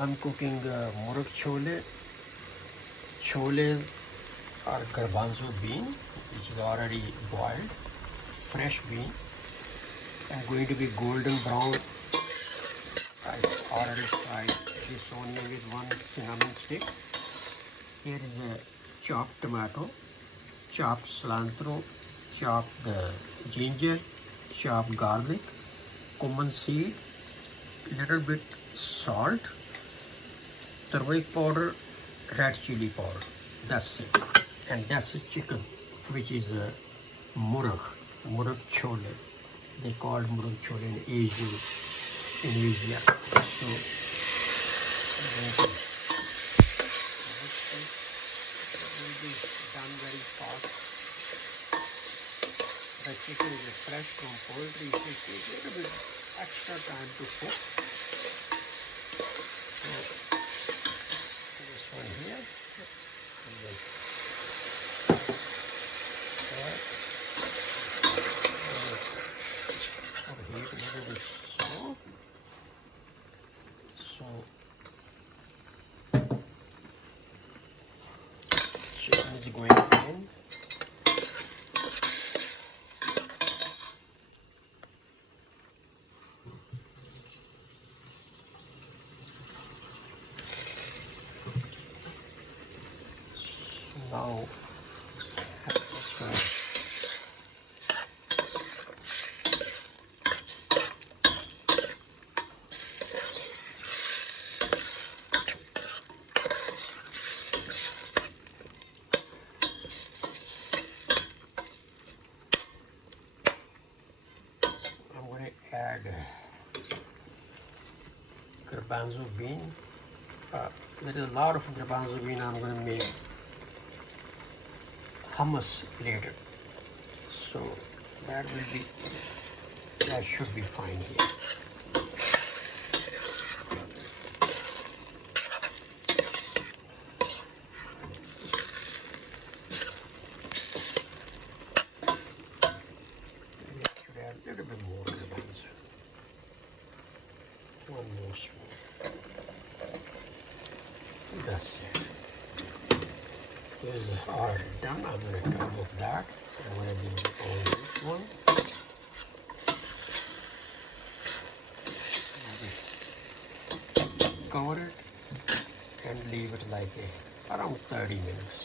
I'm cooking Murag Chholay. Chole are Garbanzo bean, which is already boiled, fresh bean, and going to be golden brown. I've already fried this onion with one cinnamon stick. Here is a chopped tomato, chopped cilantro, chopped ginger, chopped garlic, cumin seed, little bit salt, turmeric powder, red chili powder. That's it. And that's the chicken, which is Murag Chholay. They call it Murag Chholay in Asia. So I'm going to will be done very fast. The chicken is fresh from poultry. It will take a little bit extra time to cook. So this one here, and then overheat a little bit slow. So chicken is going in. Now I'm going to add garbanzo bean. There is a lot of garbanzo bean. I'm going to make hummus later, so that should be fine here. Maybe I should add a little bit more garbanzo. One more spoon. That's it. Is already done. I'm going to come with that. I'm going to leave it on this one. Cover it and leave it like around 30 minutes.